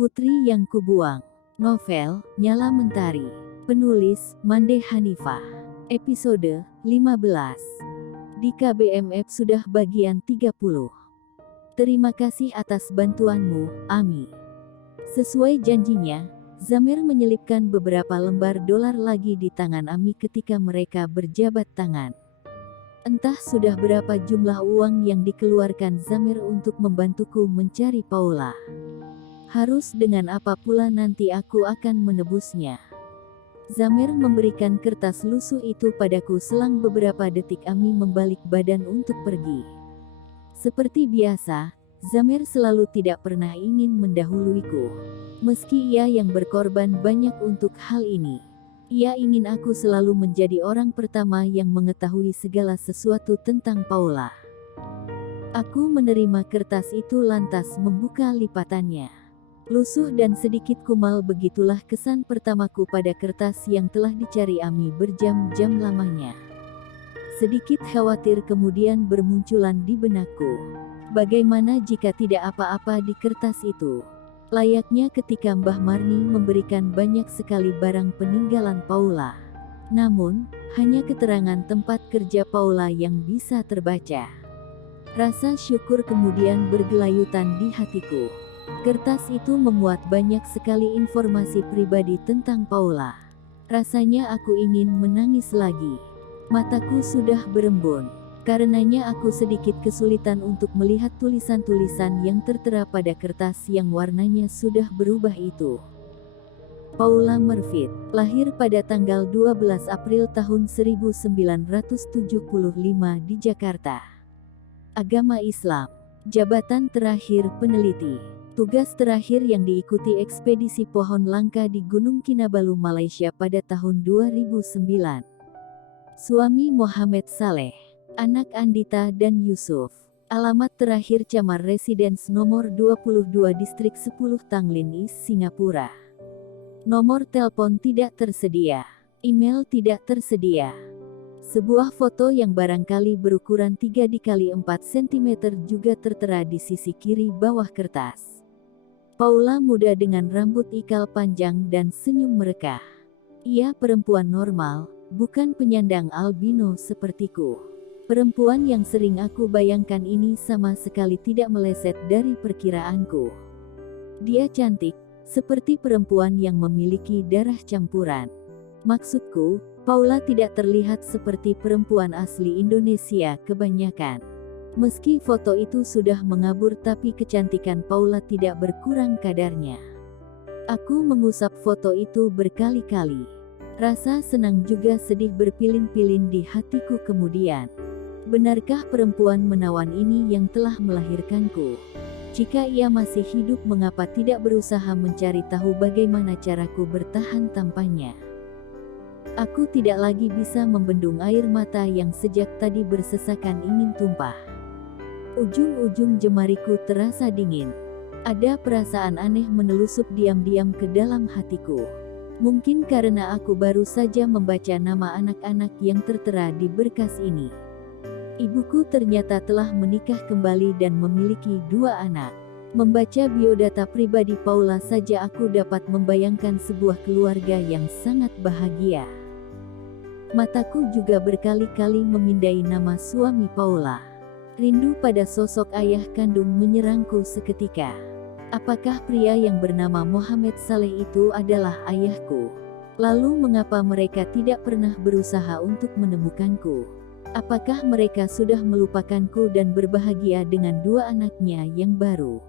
Putri yang Kubuang. Novel, Nyala Mentari. Penulis, Mande Hanifah. Episode 15. Di KBMF sudah bagian 30. Terima kasih atas bantuanmu, Ami. Sesuai janjinya, Zamir menyelipkan beberapa lembar dolar lagi di tangan Ami ketika mereka berjabat tangan. Entah sudah berapa jumlah uang yang dikeluarkan Zamir untuk membantuku mencari Paula. Harus dengan apa pula nanti aku akan menebusnya. Zamir memberikan kertas lusuh itu padaku selang beberapa detik Ami membalik badan untuk pergi. Seperti biasa, Zamir selalu tidak pernah ingin mendahuluiku. Meski ia yang berkorban banyak untuk hal ini. Ia ingin aku selalu menjadi orang pertama yang mengetahui segala sesuatu tentang Paula. Aku menerima kertas itu lantas membuka lipatannya. Lusuh dan sedikit kumal, begitulah kesan pertamaku pada kertas yang telah dicari Ami berjam-jam lamanya. Sedikit khawatir kemudian bermunculan di benakku. Bagaimana jika tidak apa-apa di kertas itu? Layaknya ketika Mbah Marni memberikan banyak sekali barang peninggalan Paula. Namun, hanya keterangan tempat kerja Paula yang bisa terbaca. Rasa syukur kemudian bergelayutan di hatiku. Kertas itu memuat banyak sekali informasi pribadi tentang Paula. Rasanya aku ingin menangis lagi. Mataku sudah berembun. Karenanya aku sedikit kesulitan untuk melihat tulisan-tulisan yang tertera pada kertas yang warnanya sudah berubah itu. Paula Murfidd, lahir pada tanggal 12 April tahun 1975 di Jakarta. Agama Islam. Jabatan terakhir peneliti. Tugas terakhir yang diikuti ekspedisi pohon langka di Gunung Kinabalu, Malaysia pada tahun 2009. Suami Mohamed Saleh. Anak Andita dan Yusuf. Alamat terakhir Camar Residence nomor 22 Distrik 10 Tanglin East, Singapura. Nomor telepon tidak tersedia. Email tidak tersedia. Sebuah foto yang barangkali berukuran 3x4 cm juga tertera di sisi kiri bawah kertas. Paula muda dengan rambut ikal panjang dan senyum merekah. Ia perempuan normal, bukan penyandang albino sepertiku. Perempuan yang sering aku bayangkan ini sama sekali tidak meleset dari perkiraanku. Dia cantik, seperti perempuan yang memiliki darah campuran. Maksudku, Paula tidak terlihat seperti perempuan asli Indonesia kebanyakan. Meski foto itu sudah mengabur, tapi kecantikan Paula tidak berkurang kadarnya. Aku mengusap foto itu berkali-kali. Rasa senang juga sedih berpilin-pilin di hatiku kemudian. Benarkah perempuan menawan ini yang telah melahirkanku? Jika ia masih hidup, mengapa tidak berusaha mencari tahu bagaimana caraku bertahan tanpanya? Aku tidak lagi bisa membendung air mata yang sejak tadi bersesakan ingin tumpah. Ujung-ujung jemariku terasa dingin. Ada perasaan aneh menelusup diam-diam ke dalam hatiku. Mungkin karena aku baru saja membaca nama anak-anak yang tertera di berkas ini. Ibuku ternyata telah menikah kembali dan memiliki 2 anak. Membaca biodata pribadi Paula saja aku dapat membayangkan sebuah keluarga yang sangat bahagia. Mataku juga berkali-kali memindai nama suami Paula. Rindu pada sosok ayah kandung menyerangku seketika. Apakah pria yang bernama Mohamed Saleh itu adalah ayahku? Lalu mengapa mereka tidak pernah berusaha untuk menemukanku? Apakah mereka sudah melupakanku dan berbahagia dengan 2 anaknya yang baru?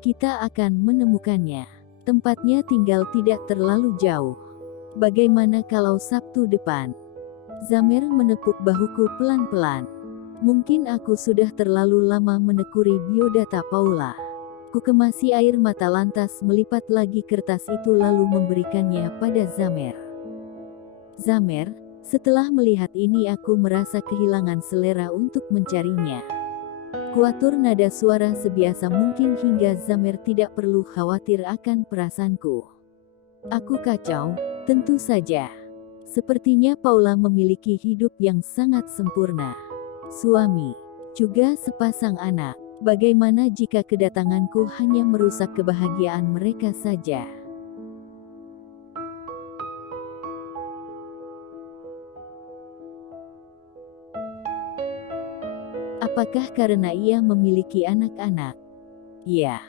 Kita akan menemukannya. Tempatnya tinggal tidak terlalu jauh. Bagaimana kalau Sabtu depan? Zamir menepuk bahuku pelan-pelan. Mungkin aku sudah terlalu lama menekuni biodata Paula. Kukemasi air mata lantas melipat lagi kertas itu lalu memberikannya pada Zamir. Zamir, setelah melihat ini aku merasa kehilangan selera untuk mencarinya. Kuatur nada suara sebiasa mungkin hingga Zamir tidak perlu khawatir akan perasaanku. Aku kacau, tentu saja. Sepertinya Paula memiliki hidup yang sangat sempurna. Suami, juga sepasang anak. Bagaimana jika kedatanganku hanya merusak kebahagiaan mereka saja? Apakah karena ia memiliki anak-anak? Ya,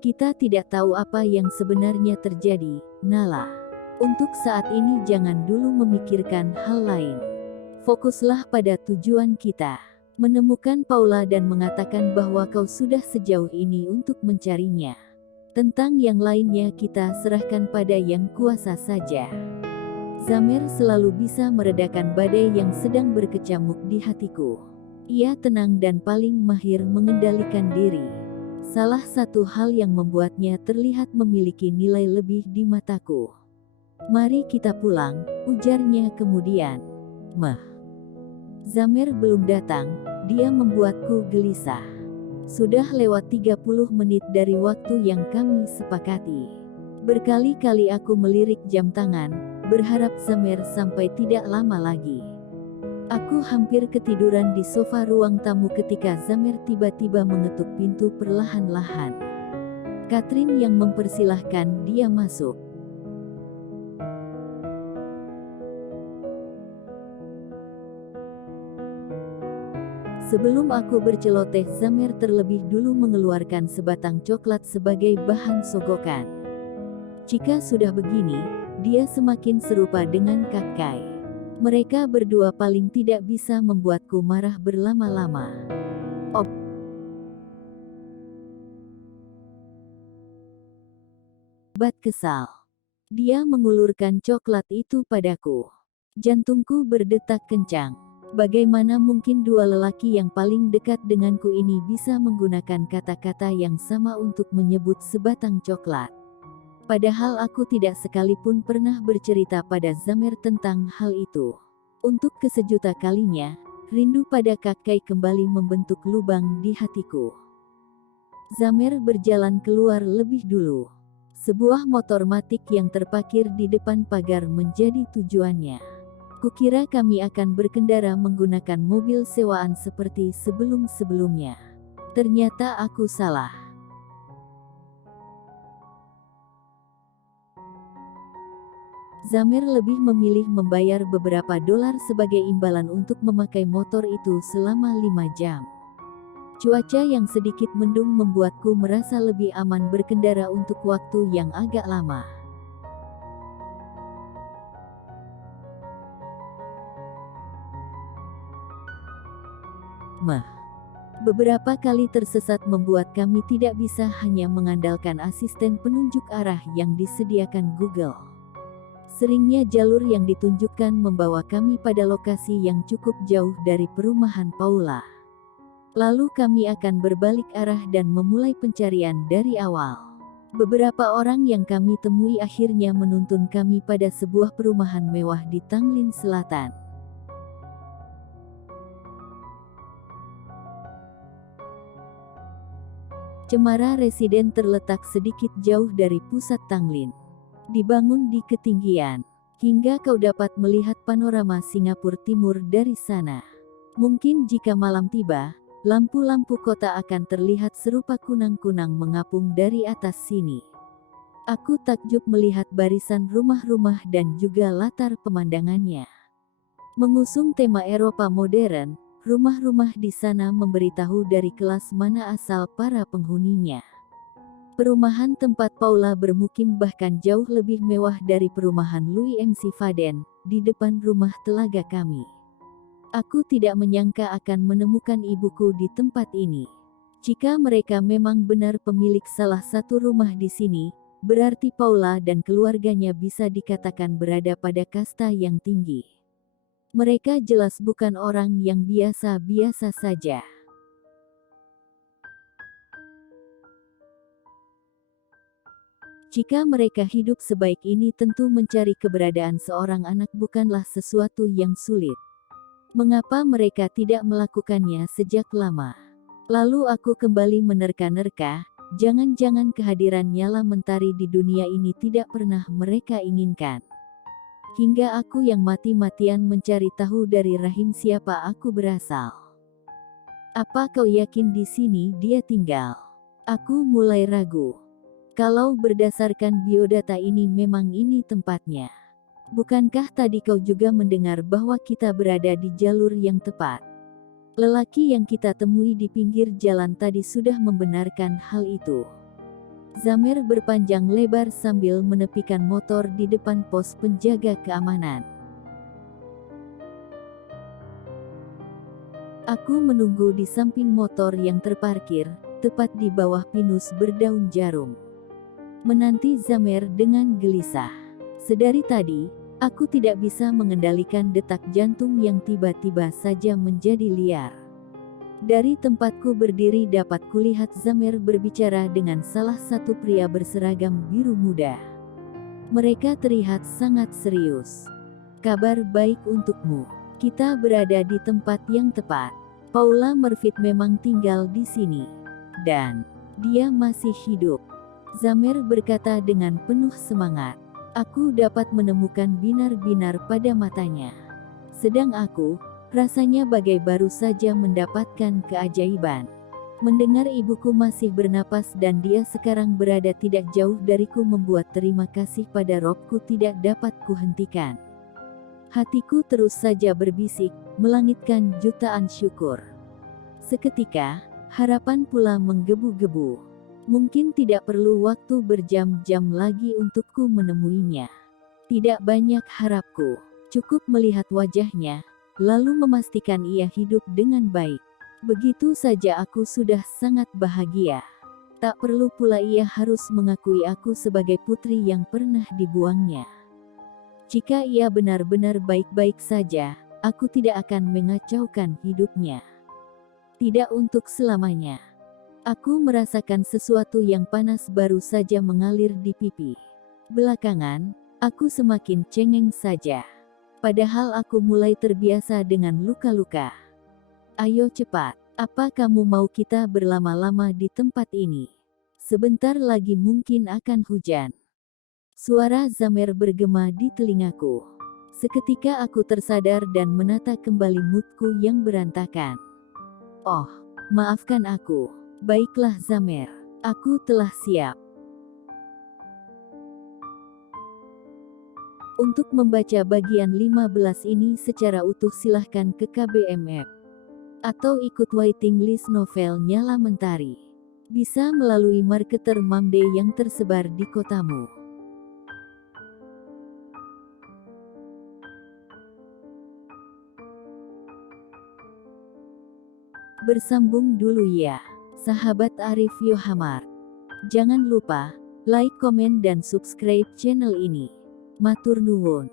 kita tidak tahu apa yang sebenarnya terjadi, Nala. Untuk saat ini jangan dulu memikirkan hal lain. Fokuslah pada tujuan kita. Menemukan Paula dan mengatakan bahwa kau sudah sejauh ini untuk mencarinya. Tentang yang lainnya kita serahkan pada yang kuasa saja. Zamer selalu bisa meredakan badai yang sedang berkecamuk di hatiku. Ia tenang dan paling mahir mengendalikan diri. Salah satu hal yang membuatnya terlihat memiliki nilai lebih di mataku. Mari kita pulang, ujarnya kemudian. Zamer belum datang, dia membuatku gelisah. Sudah lewat 30 menit dari waktu yang kami sepakati. Berkali-kali aku melirik jam tangan, berharap Zamer sampai tidak lama lagi. Aku hampir ketiduran di sofa ruang tamu ketika Zamer tiba-tiba mengetuk pintu perlahan-lahan. Catherine yang mempersilahkan dia masuk. Sebelum aku berceloteh, Zamer terlebih dulu mengeluarkan sebatang coklat sebagai bahan sogokan. Jika sudah begini, dia semakin serupa dengan Kakkai. Mereka berdua paling tidak bisa membuatku marah berlama-lama. Obat kesal. Dia mengulurkan coklat itu padaku. Jantungku berdetak kencang. Bagaimana mungkin dua lelaki yang paling dekat denganku ini bisa menggunakan kata-kata yang sama untuk menyebut sebatang coklat? Padahal aku tidak sekalipun pernah bercerita pada Zamer tentang hal itu. Untuk kesejuta kalinya, rindu pada Kakkai kembali membentuk lubang di hatiku. Zamer berjalan keluar lebih dulu. Sebuah motor matic yang terparkir di depan pagar menjadi tujuannya. Kukira kami akan berkendara menggunakan mobil sewaan seperti sebelum-sebelumnya. Ternyata aku salah. Zamer lebih memilih membayar beberapa dolar sebagai imbalan untuk memakai motor itu selama 5 jam. Cuaca yang sedikit mendung membuatku merasa lebih aman berkendara untuk waktu yang agak lama. Beberapa kali tersesat membuat kami tidak bisa hanya mengandalkan asisten penunjuk arah yang disediakan Google. Seringnya jalur yang ditunjukkan membawa kami pada lokasi yang cukup jauh dari perumahan Paula. Lalu kami akan berbalik arah dan memulai pencarian dari awal. Beberapa orang yang kami temui akhirnya menuntun kami pada sebuah perumahan mewah di Tanglin Selatan. Cemara Residen terletak sedikit jauh dari pusat Tanglin. Dibangun di ketinggian, hingga kau dapat melihat panorama Singapura Timur dari sana. Mungkin jika malam tiba, lampu-lampu kota akan terlihat serupa kunang-kunang mengapung dari atas sini. Aku takjub melihat barisan rumah-rumah dan juga latar pemandangannya. Mengusung tema Eropa modern, rumah-rumah di sana memberitahu dari kelas mana asal para penghuninya. Perumahan tempat Paula bermukim bahkan jauh lebih mewah dari perumahan Louis MC Faden, di depan rumah telaga kami. Aku tidak menyangka akan menemukan ibuku di tempat ini. Jika mereka memang benar pemilik salah satu rumah di sini, berarti Paula dan keluarganya bisa dikatakan berada pada kasta yang tinggi. Mereka jelas bukan orang yang biasa-biasa saja. Jika mereka hidup sebaik ini, tentu mencari keberadaan seorang anak bukanlah sesuatu yang sulit. Mengapa mereka tidak melakukannya sejak lama? Lalu aku kembali menerka-nerka, jangan-jangan kehadiran nyala mentari di dunia ini tidak pernah mereka inginkan. Hingga aku yang mati-matian mencari tahu dari rahim siapa aku berasal. Apa kau yakin di sini dia tinggal? Aku mulai ragu. Kalau berdasarkan biodata ini memang ini tempatnya. Bukankah tadi kau juga mendengar bahwa kita berada di jalur yang tepat? Lelaki yang kita temui di pinggir jalan tadi sudah membenarkan hal itu. Zamer berpanjang lebar sambil menepikan motor di depan pos penjaga keamanan. Aku menunggu di samping motor yang terparkir, tepat di bawah pinus berdaun jarum. Menanti Zamer dengan gelisah. Sedari tadi, aku tidak bisa mengendalikan detak jantung yang tiba-tiba saja menjadi liar. Dari tempatku berdiri dapat kulihat Zamer berbicara dengan salah satu pria berseragam biru muda. Mereka terlihat sangat serius. Kabar baik untukmu. Kita berada di tempat yang tepat. Paula Mervit memang tinggal di sini. Dan dia masih hidup. Zamer berkata dengan penuh semangat. Aku dapat menemukan binar-binar pada matanya. Sedang aku, rasanya bagai baru saja mendapatkan keajaiban. Mendengar ibuku masih bernapas dan dia sekarang berada tidak jauh dariku membuat terima kasih pada Robku tidak dapat kuhentikan. Hatiku terus saja berbisik, melangitkan jutaan syukur. Seketika, harapan pula menggebu-gebu. Mungkin tidak perlu waktu berjam-jam lagi untukku menemuinya. Tidak banyak harapku, cukup melihat wajahnya, lalu memastikan ia hidup dengan baik. Begitu saja aku sudah sangat bahagia. Tak perlu pula ia harus mengakui aku sebagai putri yang pernah dibuangnya. Jika ia benar-benar baik-baik saja, aku tidak akan mengacaukan hidupnya. Tidak untuk selamanya. Aku merasakan sesuatu yang panas baru saja mengalir di pipi. Belakangan, aku semakin cengeng saja. Padahal aku mulai terbiasa dengan luka-luka. Ayo cepat, apa kamu mau kita berlama-lama di tempat ini? Sebentar lagi mungkin akan hujan. Suara Zamer bergema di telingaku. Seketika aku tersadar dan menata kembali moodku yang berantakan. Oh, maafkan aku. Baiklah Zamer, aku telah siap. Untuk membaca bagian 15 ini secara utuh silahkan ke KBMF. Atau ikut waiting list novel Nyala Mentari. Bisa melalui marketer Mamde yang tersebar di kotamu. Bersambung dulu ya. Sahabat Arif Yohamar. Jangan lupa, like, komen dan subscribe channel ini. Matur nuwun.